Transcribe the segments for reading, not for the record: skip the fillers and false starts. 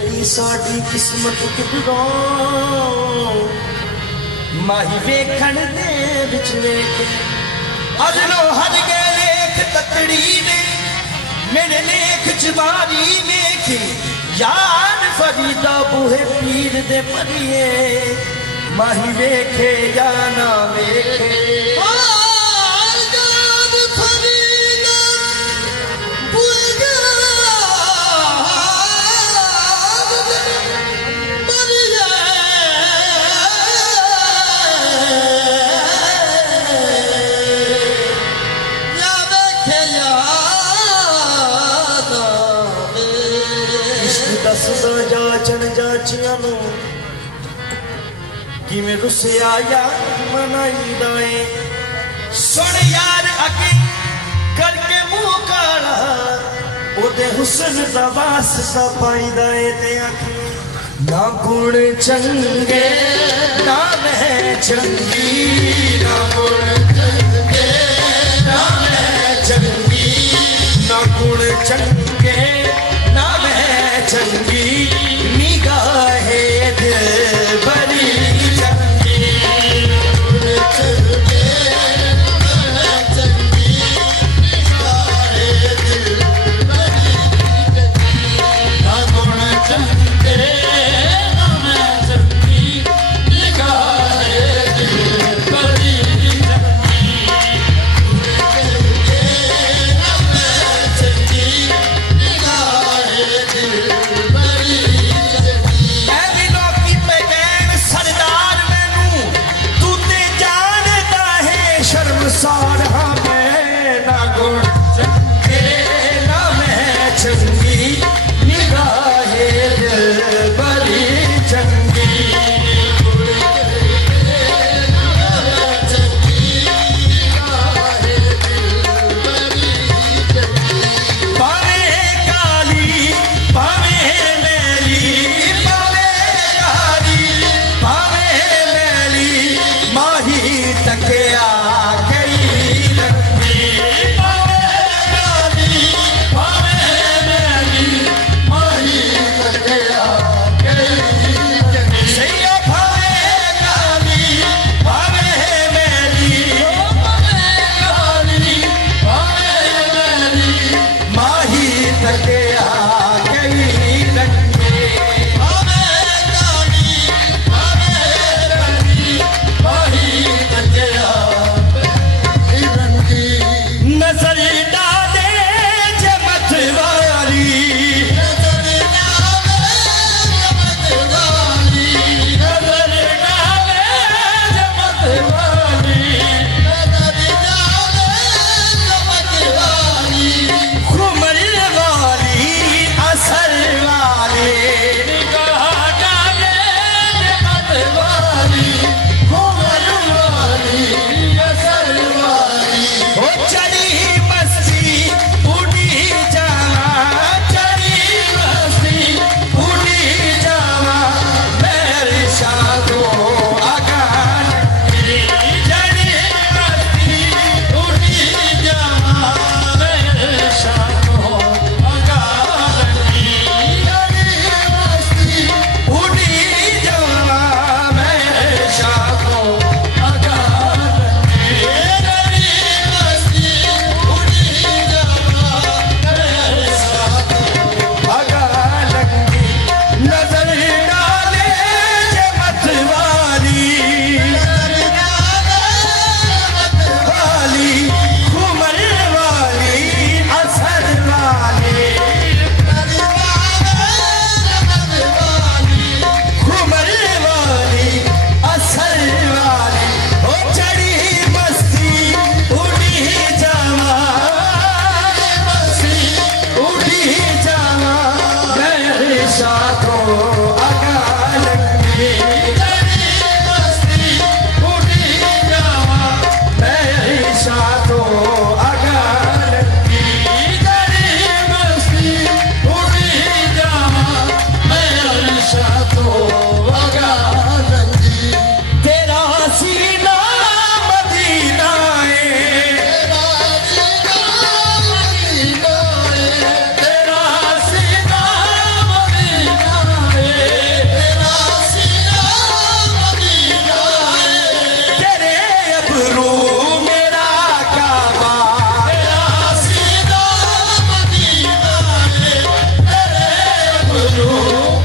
की साड़ी किस्मत किधरों माही वेखण दे विच वेख अजनो हर गए लेख तकड़ी ने मेरे लेख जबारी वेख यार फरीदा बूहे पीर दे परिए माही वेखे या ना वेखे किमें रुसिया यार मनाईदा है सुन यार अगे करके मुंह काला ओदे हुस्न दा वास्ता पाईदा है ते आखे ना गुण चंगे ना मैं चंगी ना गुण चंगे ना मैं चंगी ना गुण चंगे ना मैं चंगी निगाहे दिल भरी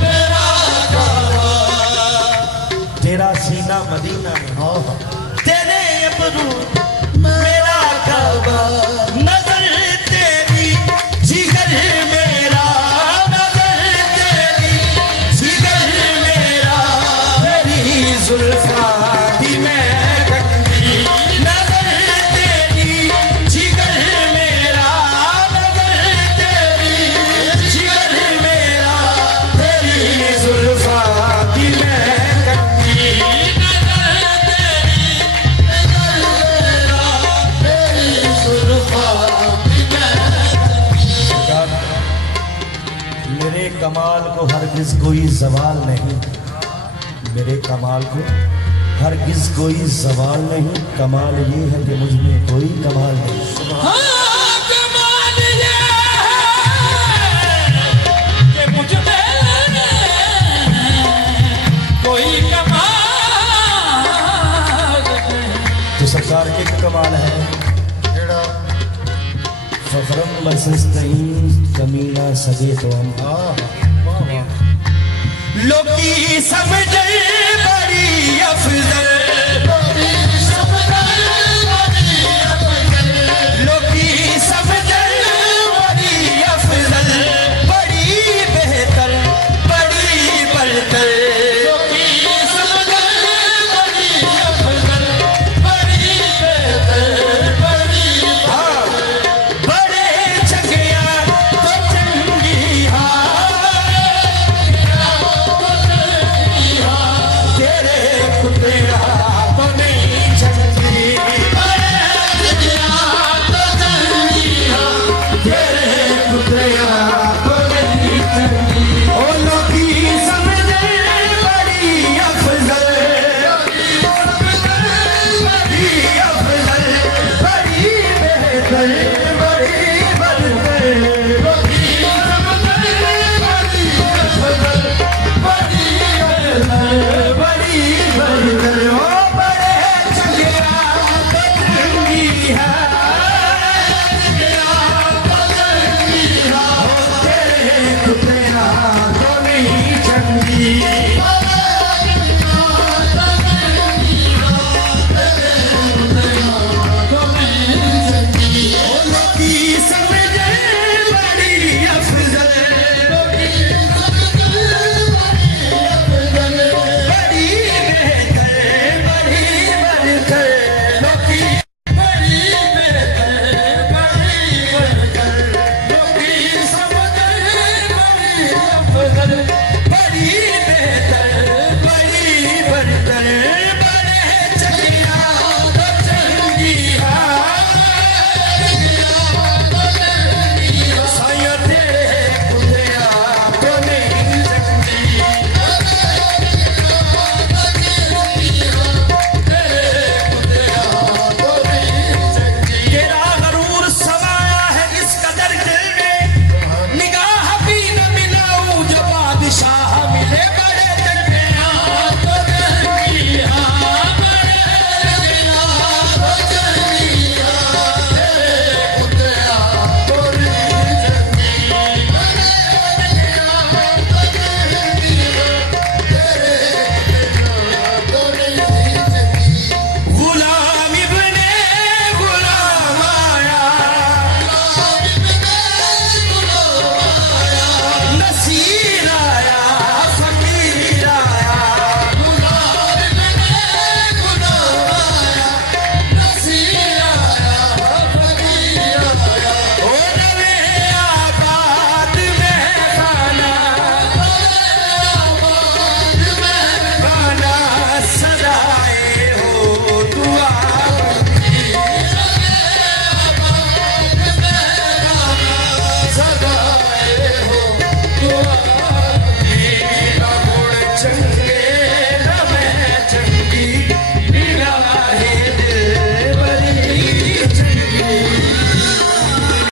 मेरा काबा, तेरा सीना मदीना में, तेरे अबरू मेरा काबा, नजर तेरी जिगर मेरा, नजर तेरी जिगर मेरा, तेरी जुल्फा की मैं कंगी, नजर तेरी जिगर मेरा, नजर तेरी जिगर मेरा, तेरी जुल्फा की मैं कंगी, नजर तेरी जिगर मेरा, तेरी जुल्फा की मैं। मेरे कमाल को हरगिज कोई जवाल नहीं, मेरे कमाल को हरगिज कोई जवाल नहीं, कमाल ये है कि मुझ में कोई कमाल नहीं। हाँ, कमाल ये है कि मुझ में कोई कमाल नहीं। तो सरकार एक कमाल है, फखरम बसस्तईं कमीना सजे तो हम लोग की समझ बड़ी अफजल